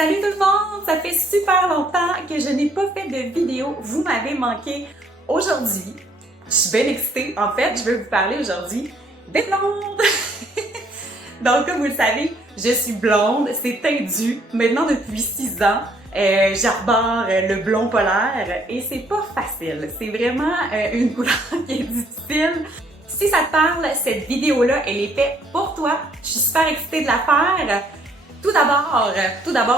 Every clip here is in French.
Salut tout le monde! Ça fait super longtemps que je n'ai pas fait de vidéo. Vous m'avez manqué aujourd'hui. Je suis bien excitée. En fait, je veux vous parler aujourd'hui des blondes! Donc, comme vous le savez, je suis blonde. C'est tendu. Maintenant, depuis 6 ans, j'arbore le blond polaire et c'est pas facile. C'est vraiment une couleur qui est difficile. Si ça te parle, cette vidéo-là, elle est faite pour toi. Je suis super excitée de la faire. Tout d'abord,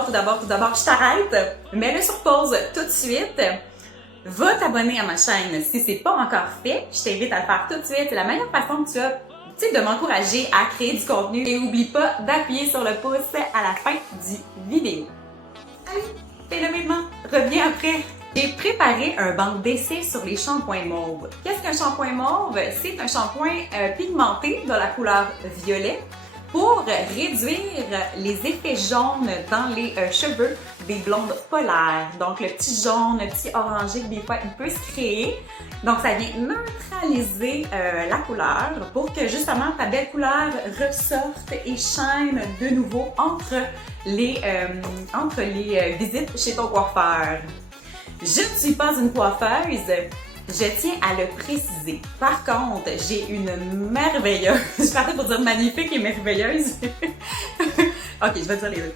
je t'arrête, mets-le sur pause tout de suite. Va t'abonner à ma chaîne si c'est pas encore fait. Je t'invite à le faire tout de suite. C'est la meilleure façon que tu as de m'encourager à créer du contenu. Et oublie pas d'appuyer sur le pouce à la fin du vidéo. Allez, fais-le maintenant. Reviens après. J'ai préparé un banc d'essai sur les shampoings mauves. Qu'est-ce qu'un shampoing mauve? C'est un shampoing pigmenté de la couleur violet pour réduire les effets jaunes dans les cheveux des blondes polaires. Donc le petit jaune, le petit orangé que des fois il peut se créer. Donc ça vient neutraliser la couleur pour que justement ta belle couleur ressorte et shine de nouveau entre les visites chez ton coiffeur. Je ne suis pas une coiffeuse, je tiens à le préciser. Par contre, j'ai une merveilleuse, je partais pour dire magnifique et merveilleuse. Ok, je vais dire les deux.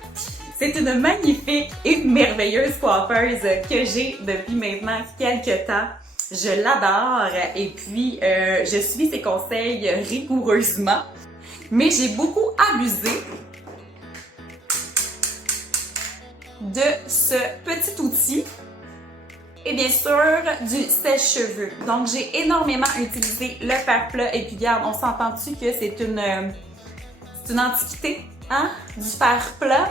C'est une magnifique et merveilleuse coiffeuse que j'ai depuis maintenant quelques temps. Je l'adore et puis je suis ses conseils rigoureusement. Mais j'ai beaucoup abusé de ce petit outil. Et bien sûr, du sèche-cheveux. Donc, j'ai énormément utilisé le fer plat. Et puis, regarde, on s'entend-tu que c'est une antiquité, hein? Du fer plat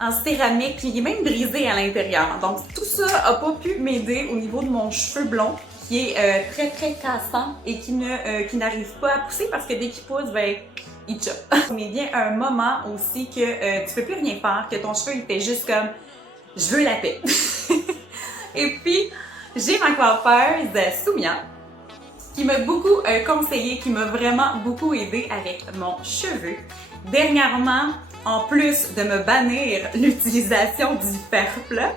en céramique qui est même brisé à l'intérieur. Donc, tout ça n'a pas pu m'aider au niveau de mon cheveu blond qui est très, très cassant et qui n'arrive pas à pousser parce que dès qu'il pousse, ben, il chope. Mais bien un moment aussi que tu peux plus rien faire, que ton cheveu, il fait juste comme « je veux la paix ». Et puis, j'ai ma coiffeuse, Soumia, qui m'a beaucoup conseillé, qui m'a vraiment beaucoup aidé avec mon cheveu. Dernièrement, en plus de me bannir l'utilisation du fer plat,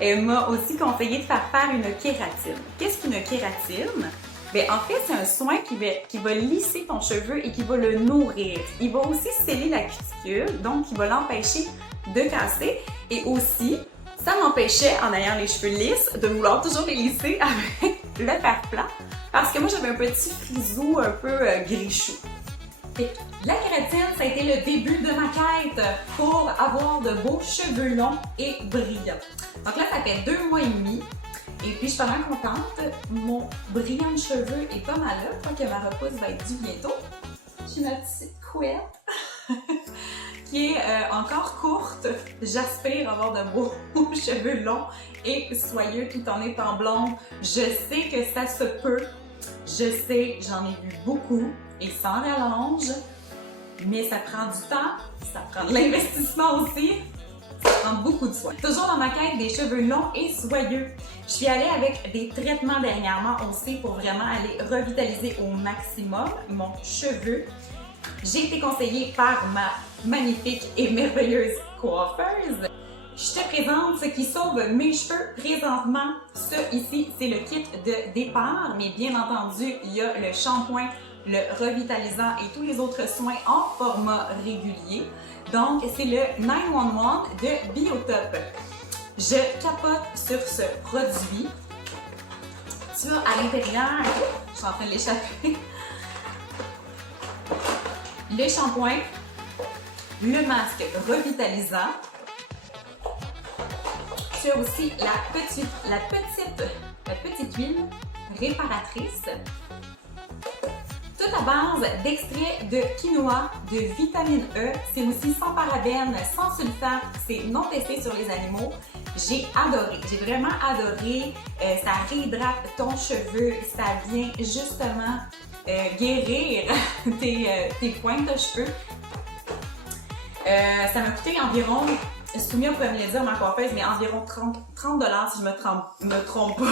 elle m'a aussi conseillé de faire une kératine. Qu'est-ce qu'une kératine? Bien, en fait, c'est un soin qui va lisser ton cheveu et qui va le nourrir. Il va aussi sceller la cuticule, donc il va l'empêcher de casser. Et aussi, ça m'empêchait, en ayant les cheveux lisses, de vouloir toujours les lisser avec le fer plat parce que moi j'avais un petit frisou un peu gris-chou. La kératine, ça a été le début de ma quête pour avoir de beaux cheveux longs et brillants. Donc là, ça fait 2 mois et demi et puis je suis vraiment contente. Mon brillant de cheveux est pas mal là. Je crois que ma repousse va être due bientôt. J'ai ma petite couette. Qui est encore courte. J'aspire à avoir de beaux cheveux longs et soyeux tout en étant blonde. Je sais que ça se peut. Je sais, j'en ai vu beaucoup et sans rallonge. Mais ça prend du temps, ça prend de l'investissement aussi. Ça prend beaucoup de soin. Toujours dans ma quête des cheveux longs et soyeux. Je suis allée avec des traitements dernièrement aussi pour vraiment aller revitaliser au maximum mon cheveu. J'ai été conseillée par ma magnifique et merveilleuse coiffeuse. Je te présente ce qui sauve mes cheveux présentement. Ce ici, c'est le kit de départ, mais bien entendu, il y a le shampoing, le revitalisant et tous les autres soins en format régulier. Donc, c'est le 911 de Biotop. Je capote sur ce produit. Tu as à l'intérieur, je suis en train de l'échapper, le shampoing, le masque revitalisant. Tu as aussi la petite huile réparatrice. Tout à base d'extrait de quinoa, de vitamine E. C'est aussi sans parabènes, sans sulfate. C'est non testé sur les animaux. J'ai adoré. J'ai vraiment adoré. Ça réhydrate ton cheveu. Ça vient justement guérir tes pointes de cheveux. Ça m'a coûté environ, Soumia pourrait me le dire, ma coiffeuse, mais environ 30$ si je me trompe pas.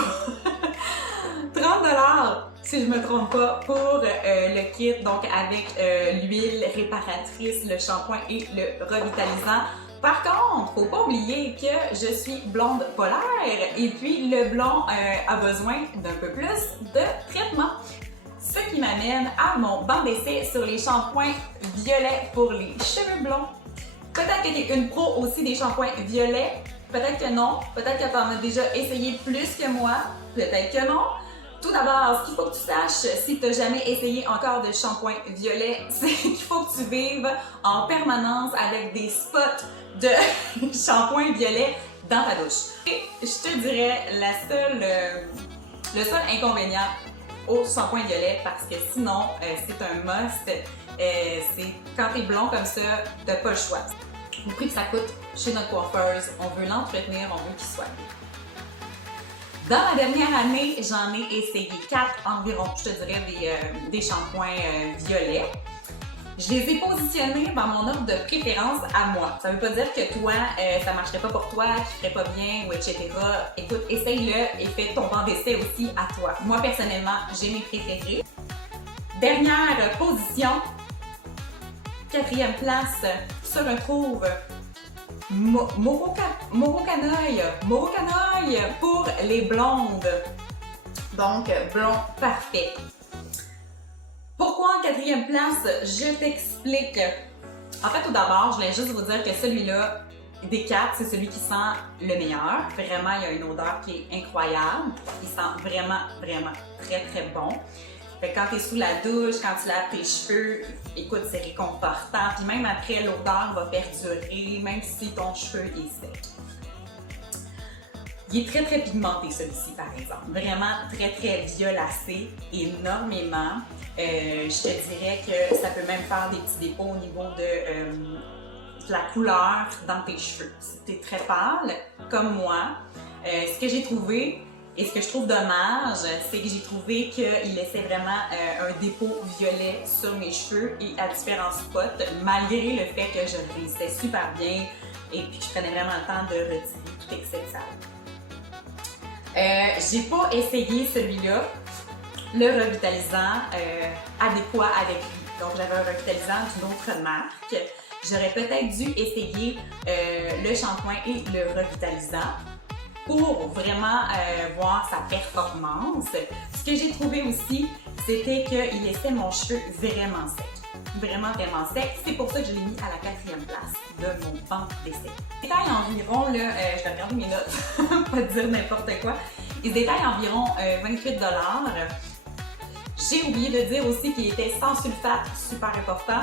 30$ si je me trompe pas pour le kit, donc avec l'huile réparatrice, le shampoing et le revitalisant. Par contre, faut pas oublier que je suis blonde polaire et puis le blond a besoin d'un peu plus de traitement. Ce qui m'amène à mon banc d'essai sur les shampoings violets pour les cheveux blonds. Peut-être que tu es une pro aussi des shampoings violets, peut-être que non, peut-être que tu en as déjà essayé plus que moi, peut-être que non. Tout d'abord, ce qu'il faut que tu saches, si tu n'as jamais essayé encore de shampoing violet, c'est qu'il faut que tu vives en permanence avec des spots de shampoing violet dans ta douche. Et je te dirais, le seul inconvénient au shampoing violet, parce que sinon, c'est un must, c'est quand tu es blond comme ça, tu n'as pas le choix. Au prix que ça coûte chez notre coiffeuse, on veut l'entretenir, on veut qu'il soit beau. Dans la dernière année, j'en ai essayé 4 environ, je te dirais, des shampoings violets. Je les ai positionnés dans mon ordre de préférence à moi. Ça veut pas dire que toi, ça marcherait pas pour toi, qu'il ferait pas bien, ou etc. Écoute, essaye-le et fais ton banc d'essai aussi à toi. Moi, personnellement, j'ai mes préférés. Dernière position, 4e place, se retrouve Morocanoï pour les blondes. Donc, blond parfait. Pourquoi en 4e place? Je t'explique. En fait, tout d'abord, je voulais juste vous dire que celui-là, des 4, c'est celui qui sent le meilleur. Vraiment, il y a une odeur qui est incroyable. Il sent vraiment, vraiment très, très bon. Fait que quand tu es sous la douche, quand tu laves tes cheveux, écoute, c'est réconfortant. Puis même après, l'odeur va perdurer, même si ton cheveu est sec. Il est très, très pigmenté, celui-ci, par exemple. Vraiment très, très violacé, énormément. Je te dirais que ça peut même faire des petits dépôts au niveau de la couleur dans tes cheveux. Si tu es très pâle, comme moi, ce que j'ai trouvé, et ce que je trouve dommage, c'est que j'ai trouvé qu'il laissait vraiment un dépôt violet sur mes cheveux et à différents spots, malgré le fait que je le réunissais super bien et puis que je prenais vraiment le temps de retirer tout excès de sable. J'ai pas essayé celui-là, le revitalisant adéquat avec lui. Donc j'avais un revitalisant d'une autre marque. J'aurais peut-être dû essayer le shampoing et le revitalisant pour vraiment voir sa performance. Ce que j'ai trouvé aussi, c'était qu'il laissait mon cheveu vraiment sec. Vraiment, vraiment sec. C'est pour ça que je l'ai mis à la 4e place de mon banc d'essai. Il détaille environ, là, je vais regarder mes notes, pas dire n'importe quoi. Il détaille environ 28 $. J'ai oublié de dire aussi qu'il était sans sulfate, super important.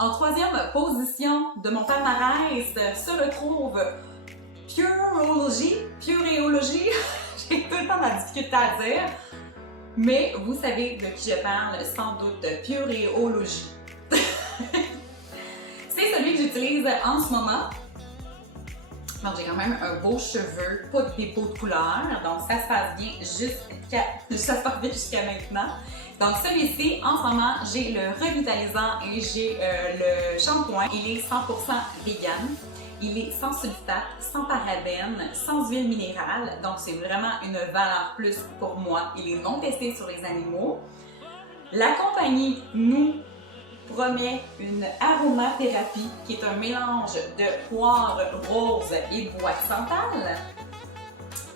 En 3e position de mon palmarès se retrouve Pureology. J'ai tout le temps la difficulté à dire, mais vous savez de qui je parle sans doute, Pureology. C'est celui que j'utilise en ce moment. Donc j'ai quand même un beau cheveu, pas de dépôt de couleur, donc ça se passe bien jusqu'à maintenant. Donc celui-ci, en ce moment, j'ai le revitalisant et j'ai le shampoing. Il est 100% vegan, il est sans sulfate, sans parabènes, sans huile minérale. Donc c'est vraiment une valeur plus pour moi. Il est non testé sur les animaux. La compagnie nous promet une aromathérapie qui est un mélange de poire rose et bois de santal.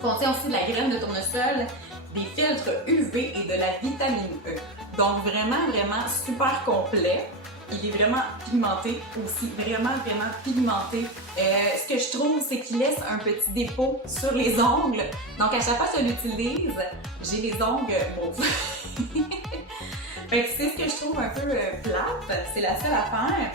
Contient aussi de la graine de tournesol, des filtres UV et de la vitamine E. Donc vraiment, vraiment super complet. Il est vraiment pigmenté aussi, vraiment pigmenté. Ce que je trouve, c'est qu'il laisse un petit dépôt sur les ongles. Donc à chaque fois que je l'utilise, j'ai les ongles mauves. Fait que c'est ce que je trouve un peu plate, c'est la seule affaire.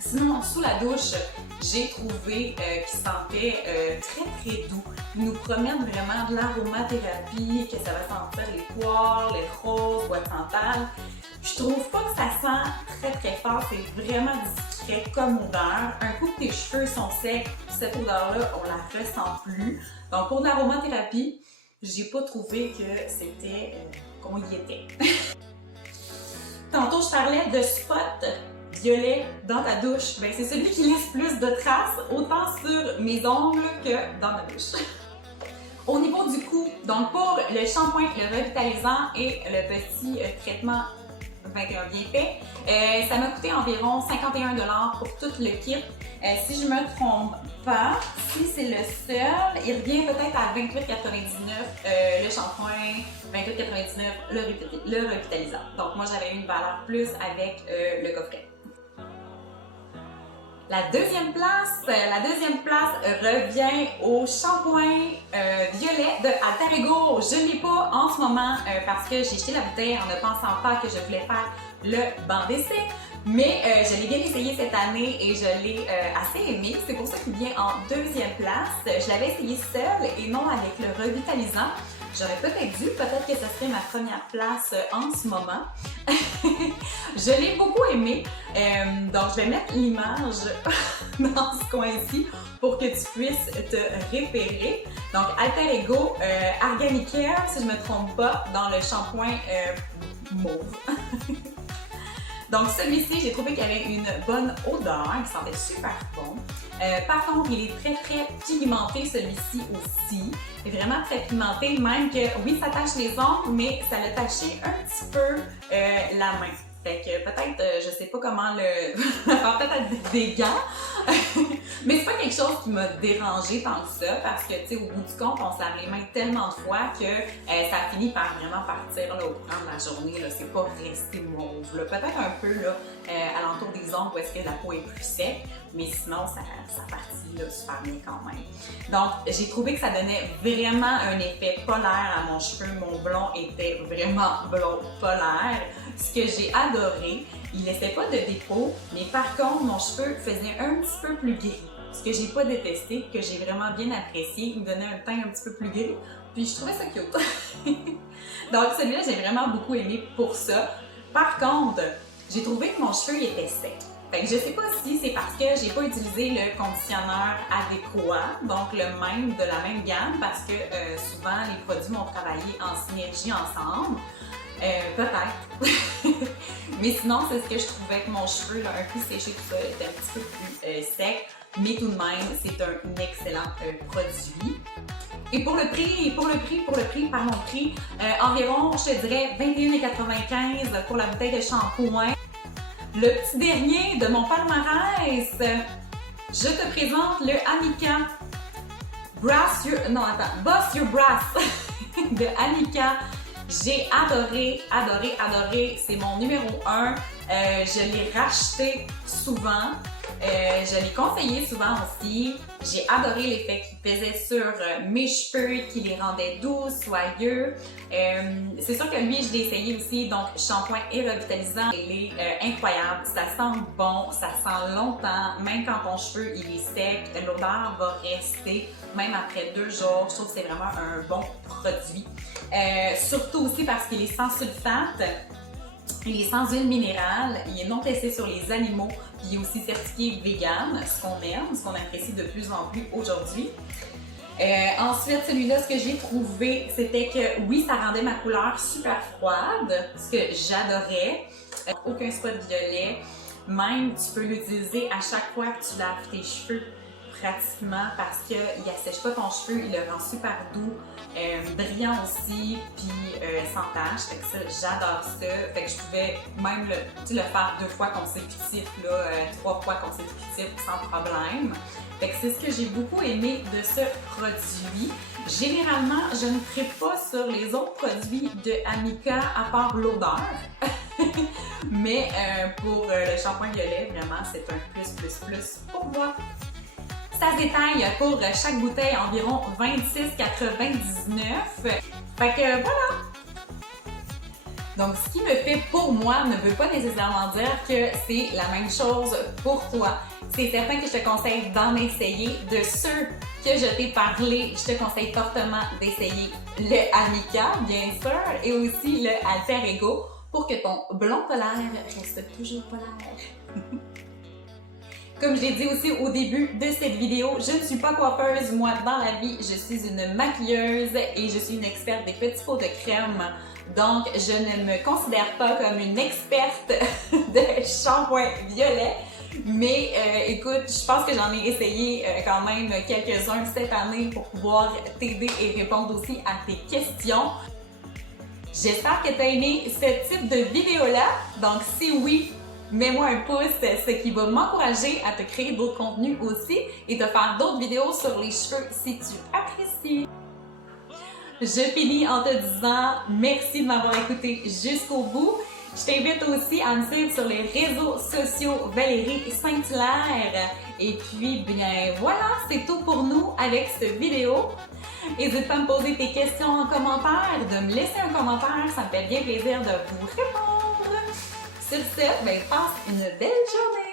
Sinon, sous la douche, j'ai trouvé qu'il sentait très doux. Il nous promène vraiment de l'aromathérapie, que ça va sentir les poires, les roses, bois de santal. Je trouve pas que ça sent très fort, c'est vraiment discret comme odeur. Un coup que tes cheveux sont secs, cette odeur-là, on la ressent plus. Donc pour l'aromathérapie, j'ai pas trouvé que c'était qu'on y était. Tantôt, je parlais de spot violet dans ta douche. Ben, c'est celui qui laisse plus de traces, autant sur mes ongles que dans ma douche. Au niveau du cou, donc pour le shampoing, le revitalisant et le petit traitement 21 bienfaits. Ça m'a coûté environ 51 $ pour tout le kit. Si je me trompe pas, si c'est le seul, il revient peut-être à 28,99 le shampoing, 28,99 le revitalisant. Donc moi j'avais une valeur plus avec le coffret. La deuxième place revient au shampoing violet de Alter Ego. Je ne l'ai pas en ce moment parce que j'ai jeté la bouteille en ne pensant pas que je voulais faire le banc d'essai. Mais je l'ai bien essayé cette année et je l'ai assez aimé. C'est pour ça qu'il vient en deuxième place. Je l'avais essayé seule et non avec le revitalisant. J'aurais peut-être que ce serait ma première place en ce moment. Je l'ai beaucoup aimé. Donc, je vais mettre l'image dans ce coin-ci pour que tu puisses te référer. Donc, Alter Ego Arganicare, si je ne me trompe pas, dans le shampoing mauve. Donc celui-ci, j'ai trouvé qu'il avait une bonne odeur, il sentait super bon. Par contre, il est très pimenté celui-ci aussi. Il est vraiment très pimenté, même que oui, ça tache les ongles, mais ça l'a taché un petit peu la main. Fait que peut-être, je sais pas comment le faire peut-être des gants, mais c'est pas quelque chose qui m'a dérangé tant que ça parce que, tu sais, au bout du compte, on se lave les mains tellement de fois que ça finit par vraiment partir là, au courant de la journée. Là, c'est pas resté mauve. Peut-être un peu là, alentour des ongles où est-ce que la peau est plus sec, mais sinon, ça partit là, super bien quand même. Donc, j'ai trouvé que ça donnait vraiment un effet polaire à mon cheveu. Mon blond était vraiment blond polaire. Ce que j'ai adoré, il laissait pas de dépôt, mais par contre, mon cheveu faisait un petit peu plus gris. Ce que j'ai pas détesté, que j'ai vraiment bien apprécié. Il me donnait un teint un petit peu plus gris, puis je trouvais ça cute. Donc celui-là, j'ai vraiment beaucoup aimé pour ça. Par contre, j'ai trouvé que mon cheveu il était sec. Fait que je sais pas si c'est parce que j'ai pas utilisé le conditionneur adéquat, donc le même de la même gamme, parce que souvent les produits m'ont travaillé en synergie ensemble. Peut-être. Mais sinon, c'est ce que je trouvais que mon cheveu, là, un peu séché, tout ça, était un petit peu plus sec. Mais tout de même, c'est un excellent produit. Et pour le prix, environ, je te dirais 21,95 pour la bouteille de shampoing. Le petit dernier de mon palmarès, je te présente le Amika Boss Your Brass de Amika. J'ai adoré. C'est mon numéro 1. Je l'ai racheté souvent. Je l'ai conseillé souvent aussi. J'ai adoré l'effet qu'il faisait sur mes cheveux, qui les rendait doux, soyeux. C'est sûr que lui, je l'ai essayé aussi, donc shampoing et revitalisant. Il est incroyable, ça sent bon, ça sent longtemps. Même quand ton cheveu il est sec, l'odeur va rester, même après 2 jours. Je trouve que c'est vraiment un bon produit. Surtout aussi parce qu'il est sans sulfate. Il est sans huile minérale, il est non testé sur les animaux, puis il est aussi certifié vegan, ce qu'on aime, ce qu'on apprécie de plus en plus aujourd'hui. Ensuite, celui-là, ce que j'ai trouvé, c'était que oui, ça rendait ma couleur super froide, ce que j'adorais. Aucun spot violet, même tu peux l'utiliser à chaque fois que tu laves tes cheveux pratiquement parce qu'il assèche pas ton cheveu, il le rend super doux, brillant aussi, puis sans tache. Fait que ça, j'adore ça. Fait que je pouvais même le faire 2 fois consécutif, 3 fois consécutif sans problème. Fait que c'est ce que j'ai beaucoup aimé de ce produit. Généralement, je ne tripe pas sur les autres produits de Amika à part l'odeur. Mais pour le shampoing violet, vraiment, c'est un plus pour moi. Ça se détaille pour chaque bouteille environ 26,99. Fait que voilà! Donc, ce qui me fait pour moi ne veut pas nécessairement dire que c'est la même chose pour toi. C'est certain que je te conseille d'en essayer. De ceux que je t'ai parlé, je te conseille fortement d'essayer le Amika, bien sûr, et aussi le Alter Ego pour que ton blond polaire reste toujours polaire. Comme je l'ai dit aussi au début de cette vidéo, je ne suis pas coiffeuse. Moi, dans la vie, je suis une maquilleuse et je suis une experte des petits pots de crème. Donc, je ne me considère pas comme une experte de shampoing violet. Mais écoute, je pense que j'en ai essayé quand même quelques-uns cette année pour pouvoir t'aider et répondre aussi à tes questions. J'espère que tu as aimé ce type de vidéo-là. Donc, si oui, mets-moi un pouce, ce qui va m'encourager à te créer d'autres contenus aussi et te faire d'autres vidéos sur les cheveux si tu apprécies. Je finis en te disant merci de m'avoir écouté jusqu'au bout. Je t'invite aussi à me suivre sur les réseaux sociaux Valérie Saint-Hilaire. Et puis, bien voilà, c'est tout pour nous avec cette vidéo. N'hésite pas à me poser tes questions en commentaire, de me laisser un commentaire, ça me fait bien plaisir de vous répondre. Sur ce, ben, passe une belle journée!